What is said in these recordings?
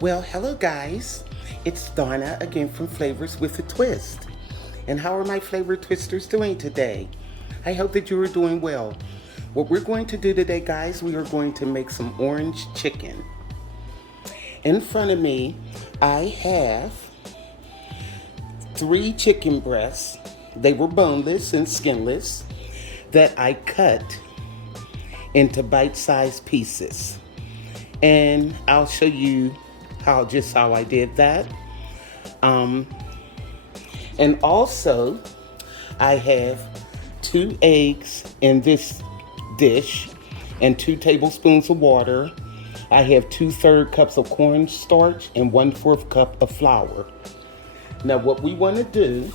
Well, hello guys. It's Donna again from Flavors with a Twist. And how are my flavor twisters doing today? I hope that you are doing well. What we're going to do today, guys, we are going to make some orange chicken. In front of me, I have 3 chicken breasts. They were boneless and skinless that I cut into bite-sized pieces. And I'll show you how I did that. And also, I have 2 eggs in this dish and 2 tablespoons of water. I have 2/3 cups of cornstarch and 1/4 cup of flour. Now what we want to do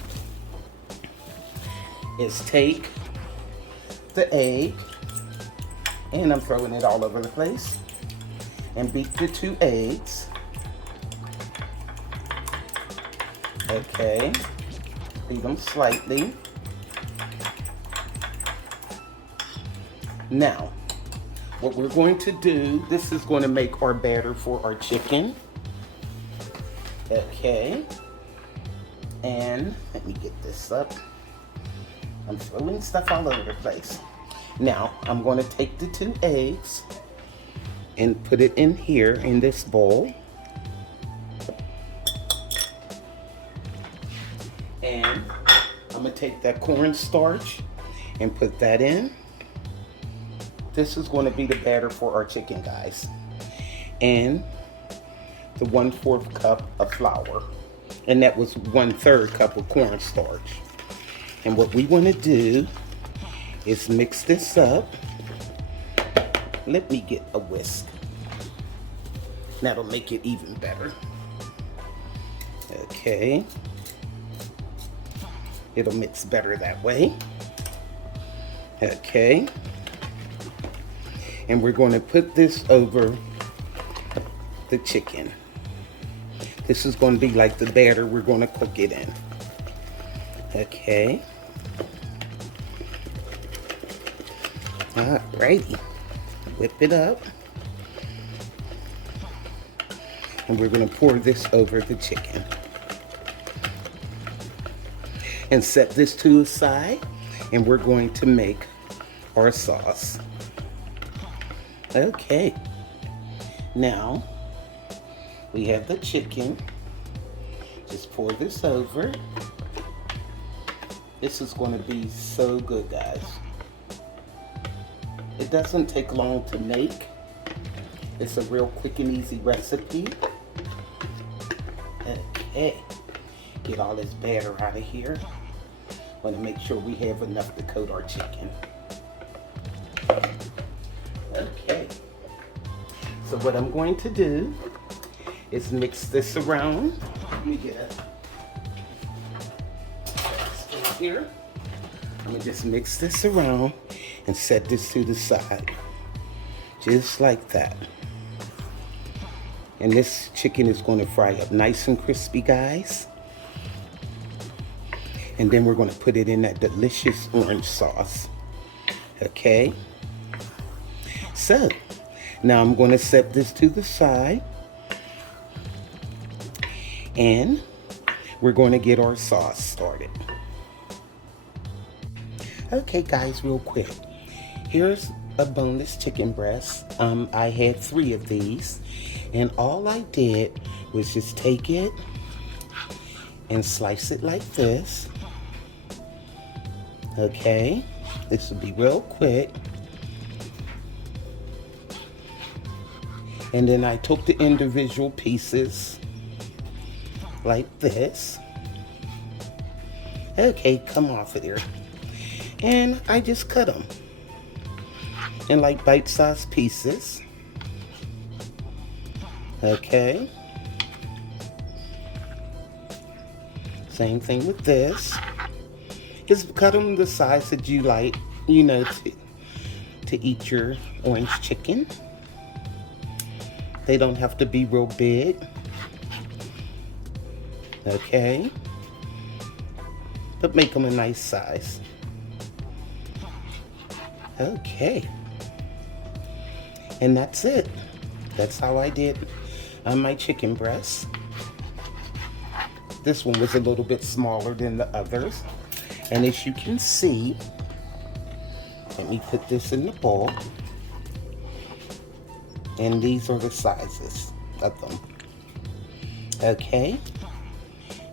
is take the egg, and I'm throwing it all over the place, and beat the 2 eggs. Okay, beat them slightly. Now, what we're going to do, this is going to make our batter for our chicken. Okay, and let me get this up. I'm throwing stuff all over the place. Now, I'm going to take the 2 eggs and put it in here in this bowl. And I'm going to take that cornstarch and put that in. This is going to be the batter for our chicken, guys. And the 1/4 cup of flour. And that was 1/3 cup of cornstarch. And what we want to do is mix this up. Let me get a whisk. That'll make it even better. Okay. It'll mix better that way. Okay. And we're going to put this over the chicken. This is going to be like the batter we're going to cook it in. Okay. Alrighty. Whip it up. And we're going to pour this over the chicken. And set this to the side. And we're going to make our sauce. Okay. Now, we have the chicken. Just pour this over. This is going to be so good, guys. It doesn't take long to make. It's a real quick and easy recipe. Okay. Get all this batter out of here. Want to make sure we have enough to coat our chicken. Okay. So what I'm going to do is mix this around. Let me get a spoon here. I'm going to just mix this around and set this to the side. Just like that. And this chicken is going to fry up nice and crispy, guys. And then we're going to put it in that delicious orange sauce. Okay. So, now I'm going to set this to the side. And we're going to get our sauce started. Okay, guys, real quick. Here's a boneless chicken breast. I had 3 of these. And all I did was just take it and slice it like this. Okay. This will be real quick. And then I took the individual pieces like this. Okay, come off of there. And I just cut them in like bite-sized pieces. Okay. Same thing with this. Just cut them the size that you like, you know, to eat your orange chicken. They don't have to be real big. Okay. But make them a nice size. Okay. And that's it. That's how I did on my chicken breast. This one was a little bit smaller than the others. And as you can see, let me put this in the bowl. And these are the sizes of them. Okay,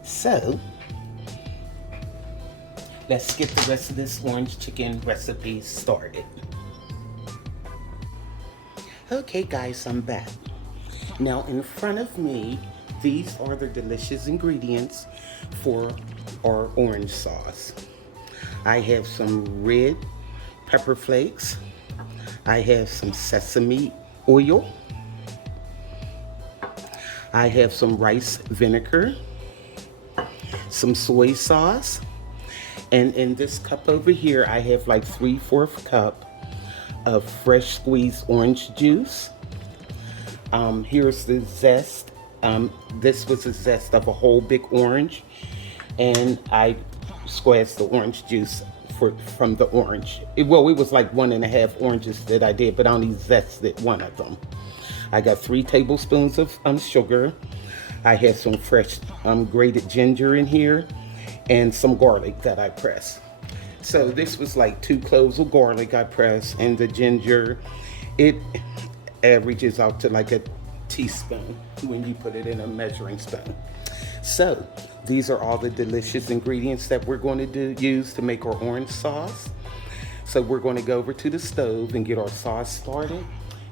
so let's get the rest of this orange chicken recipe started. Okay guys, I'm back. Now in front of me, these are the delicious ingredients for our orange sauce. I have some red pepper flakes. I have some sesame oil. I have some rice vinegar, some soy sauce, and in this cup over here, I have like 3/4 cup of fresh squeezed orange juice. Here's the zest. This was the zest of a whole big orange, and I squeezed the orange juice from the orange. It was like 1.5 oranges that I did, but I only zested one of them. I got 3 tablespoons of sugar. I had some fresh grated ginger in here and some garlic that I pressed. So this was like 2 cloves of garlic I pressed, and the ginger, it averages out to like a teaspoon when you put it in a measuring spoon. So these are all the delicious ingredients that we're going to use to make our orange sauce. So we're going to go over to the stove and get our sauce started,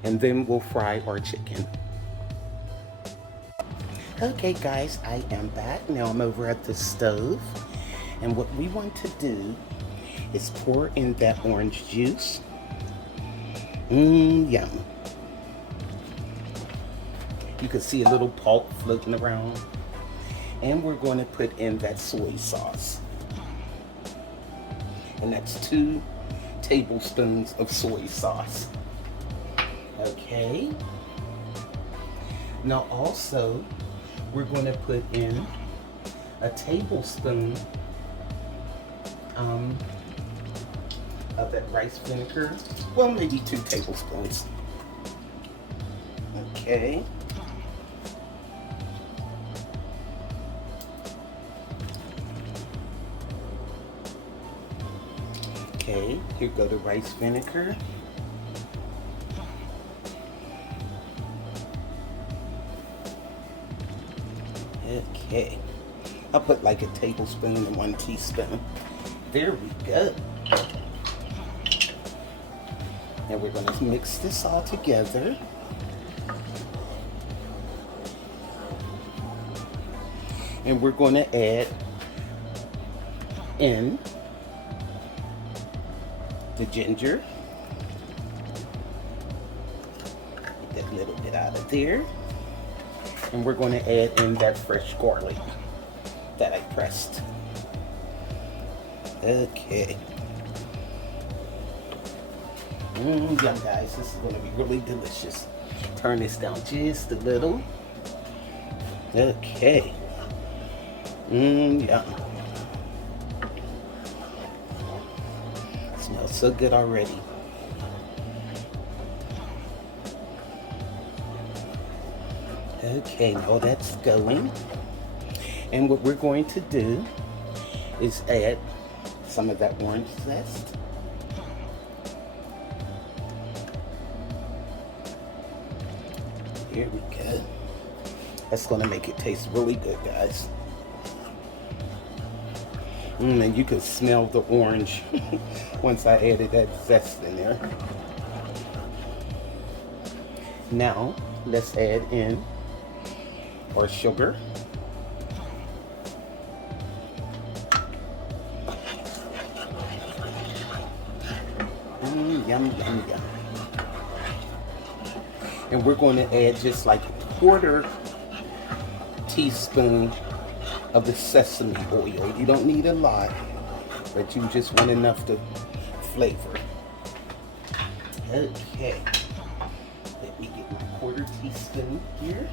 and then we'll fry our chicken. Okay guys, I am back. Now I'm over at the stove, and what we want to do is pour in that orange juice. Yum. You can see a little pulp floating around. And we're going to put in that soy sauce. And that's 2 tablespoons of soy sauce. Okay. Now also, we're going to put in a tablespoon of that rice vinegar. Well, maybe 2 tablespoons. Okay. Okay, here go the rice vinegar. Okay, I'll put like a tablespoon and 1 teaspoon. There we go. And we're going to mix this all together. And we're going to add in the ginger. Get that little bit out of there. And we're going to add in that fresh garlic that I pressed. Okay. Yum guys, this is going to be really delicious. Turn this down just a little. Okay. Yum. Smells so good already. Okay, now that's going. And what we're going to do is add some of that orange zest. Here we go. That's going to make it taste really good, guys. And you can smell the orange once I added that zest in there. Now, let's add in our sugar. Yum, yum, yum. And we're going to add just like a 1/4 teaspoon of the sesame oil. You don't need a lot, but you just want enough to flavor. Okay. Let me get my 1/4 teaspoon here.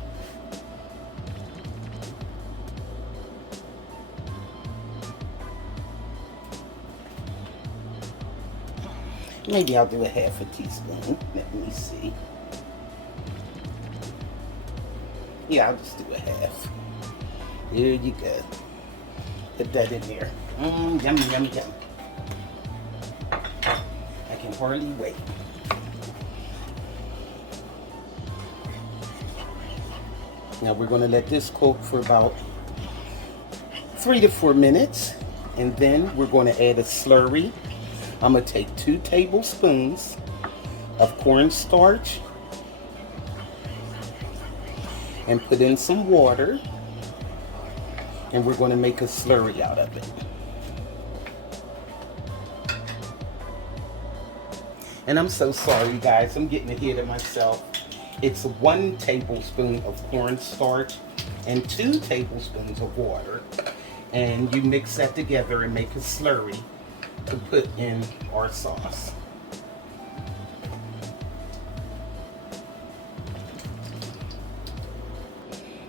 Maybe I'll do a 1/2 teaspoon. Let me see. Yeah, I'll just do a half. There you go. Put that in there. Yum, yum, yum. I can hardly wait. Now we're going to let this cook for about 3 to 4 minutes. And then we're going to add a slurry. I'm going to take 2 tablespoons of cornstarch and put in some water. And we're going to make a slurry out of it. And I'm so sorry, guys. I'm getting ahead of myself. It's 1 tablespoon of cornstarch and 2 tablespoons of water. And you mix that together and make a slurry to put in our sauce.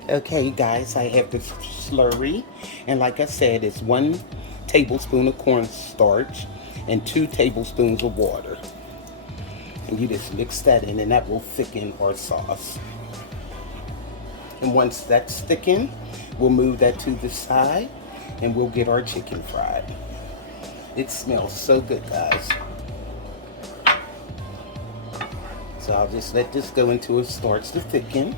Okay, guys, I have this slurry. And like I said, it's 1 tablespoon of cornstarch and 2 tablespoons of water. And you just mix that in, and that will thicken our sauce. And once that's thickened, we'll move that to the side and we'll get our chicken fried. It smells so good, guys. So I'll just let this go until it starts to thicken.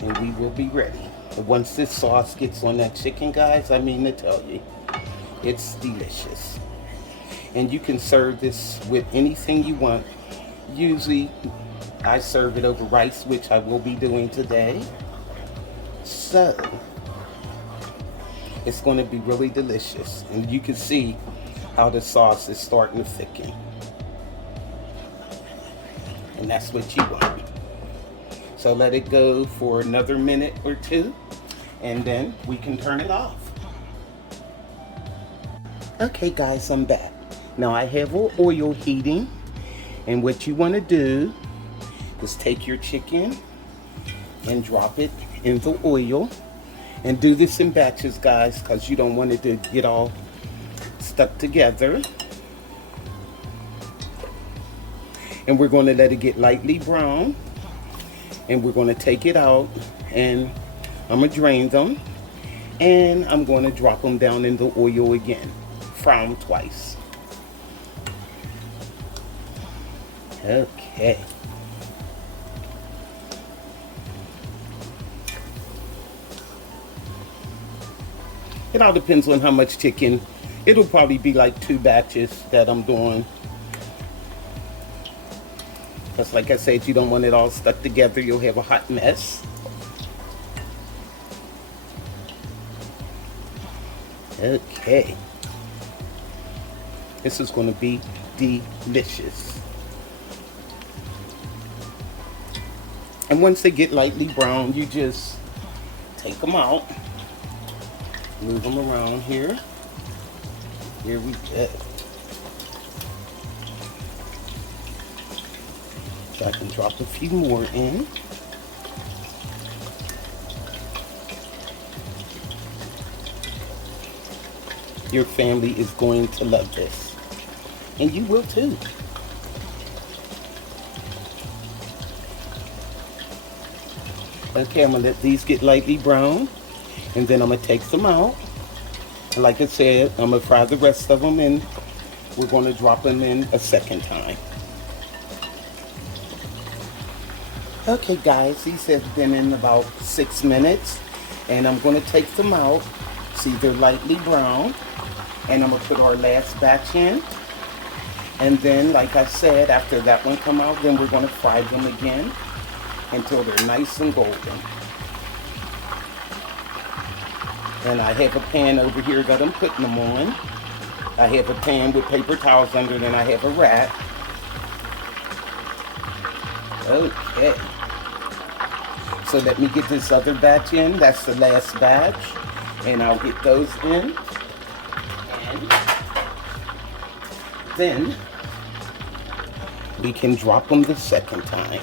And we will be ready. And once this sauce gets on that chicken, guys, I mean to tell you, it's delicious. And you can serve this with anything you want. Usually, I serve it over rice, which I will be doing today. So, it's going to be really delicious. And you can see how the sauce is starting to thicken. And that's what you want. So let it go for another minute or 2, and then we can turn it off. Okay, guys, I'm back. Now I have our oil heating, and what you want to do is take your chicken and drop it in the oil, and do this in batches, guys, because you don't want it to get all stuck together. And we're going to let it get lightly brown, and we're going to take it out, and I'm going to drain them, and I'm going to drop them down in the oil again. Fry them twice. Okay. It all depends on how much chicken. It'll probably be like 2 batches that I'm doing. Because like I said, you don't want it all stuck together. You'll have a hot mess. Okay. This is going to be delicious. And once they get lightly brown, you just take them out. Move them around here. Here we go. So I can drop a few more in. Your family is going to love this. And you will too. Okay, I'm going to let these get lightly brown. And then I'm going to take them out. And like I said, I'm going to fry the rest of them, and we're going to drop them in a second time. Okay, guys, these have been in about 6 minutes. And I'm going to take them out. See, they're lightly brown. And I'm going to put our last batch in. And then, like I said, after that one come out, then we're going to fry them again until they're nice and golden. And I have a pan over here that I'm putting them on. I have a pan with paper towels under it, and I have a rack. Okay. So let me get this other batch in. That's the last batch. And I'll get those in. And then we can drop them the second time.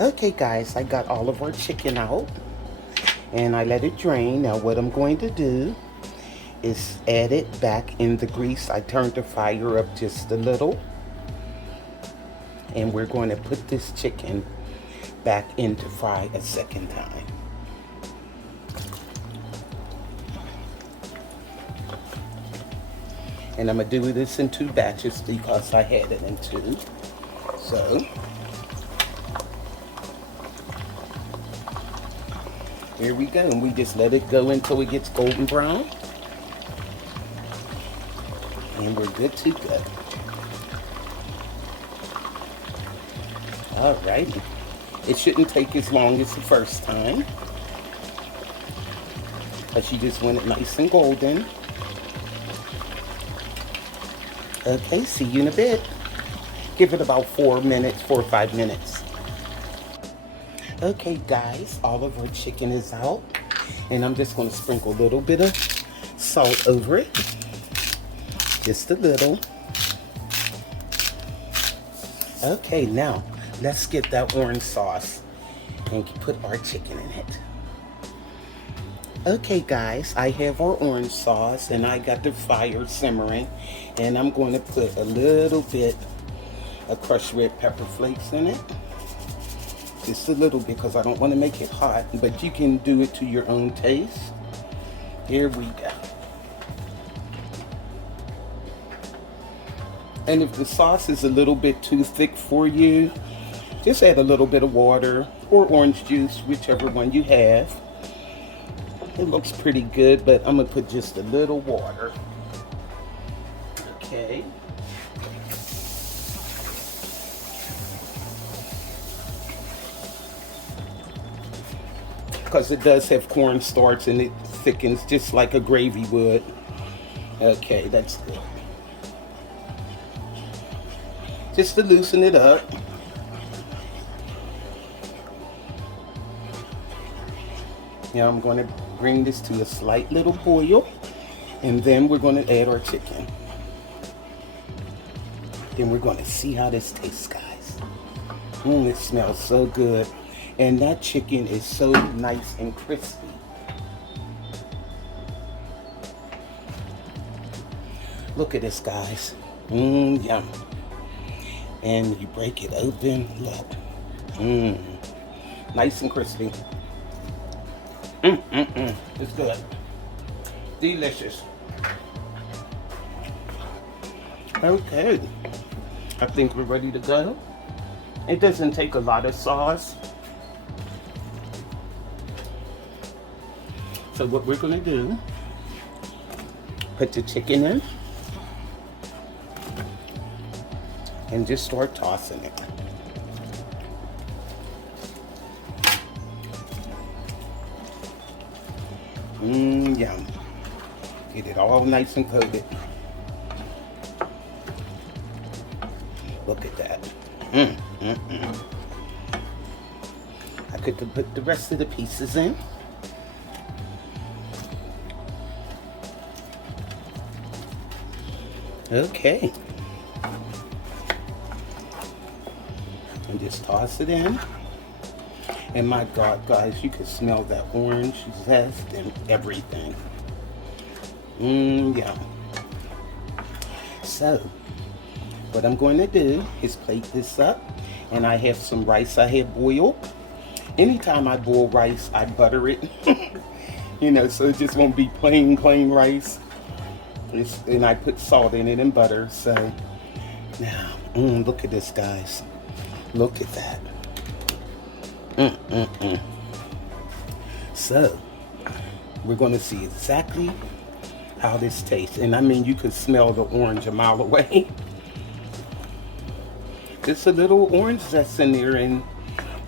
Okay, guys, I got all of our chicken out. And I let it drain. Now what I'm going to do is add it back in the grease. I turned the fire up just a little. And we're going to put this chicken back in to fry a second time. And I'm gonna do this in 2 batches because I had it in 2. So, here we go, and we just let it go until it gets golden brown. And we're good to go. Alrighty. It shouldn't take as long as the first time, because you just want it nice and golden. Okay, see you in a bit. Give it about 4 or 5 minutes. Okay guys, all of our chicken is out, and I'm just going to sprinkle a little bit of salt over it. Just a little. Okay, now let's get that orange sauce and put our chicken in it. Okay guys, I have our orange sauce and I got the fire simmering, and I'm going to put a little bit of crushed red pepper flakes in it. Just a little bit because I don't want to make it hot, but you can do it to your own taste. Here we go. And if the sauce is a little bit too thick for you, just add a little bit of water or orange juice, whichever one you have. It looks pretty good, but I'm gonna put just a little water. Okay. Because it does have cornstarch and it thickens just like a gravy would. Okay, that's good. Just to loosen it up. Now I'm going to bring this to a slight little boil, and then we're going to add our chicken. Then we're going to see how this tastes, guys. It smells so good. And that chicken is so nice and crispy. Look at this, guys. Yum. And you break it open, look. Nice and crispy. It's good. Delicious. Okay. I think we're ready to go. It doesn't take a lot of sauce. So what we're gonna do, put the chicken in and just start tossing it. Yum. Get it all nice and coated. Look at that. I could put the rest of the pieces in. Okay. And just toss it in. And my God, guys, you can smell that orange zest and everything. Yum. So, what I'm going to do is plate this up. And I have some rice I have boiled. Anytime I boil rice, I butter it. You know, so it just won't be plain rice. And I put salt in it and butter. So, now, look at this, guys. Look at that. So, we're going to see exactly how this tastes. And I mean, you could smell the orange a mile away. Just a little orange zest in there and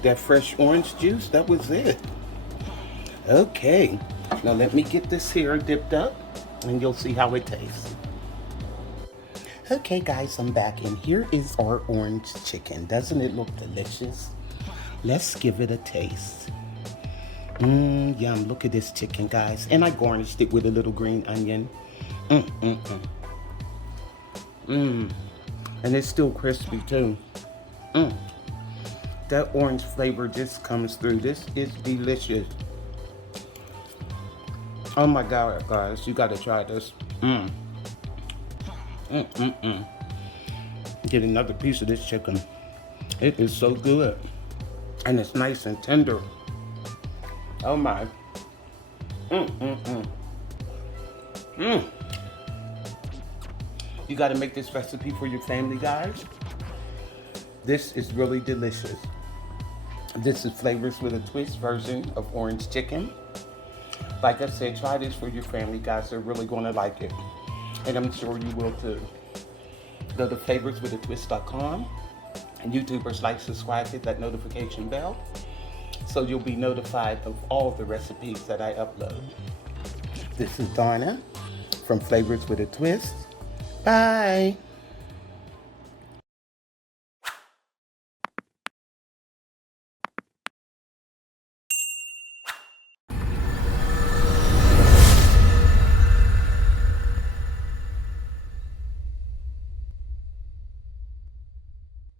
that fresh orange juice. That was it. Okay. Now let me get this here dipped up and you'll see how it tastes. Okay guys, I'm back and here is our orange chicken. Doesn't it look delicious? Let's give it a taste. Yum, look at this chicken, guys. And I garnished it with a little green onion. And it's still crispy too. That orange flavor just comes through. This is delicious. Oh my God, guys, you gotta try this. Get another piece of this chicken. It is so good. And it's nice and tender. Oh my. You gotta make this recipe for your family, guys. This is really delicious. This is Flavors with a Twist version of orange chicken. Like I said, try this for your family, guys. They're really gonna like it. And I'm sure you will too. Go to flavorswithatwist.com, and YouTubers like, subscribe, hit that notification bell so you'll be notified of all the recipes that I upload. This is Donna from Flavors with a Twist. Bye.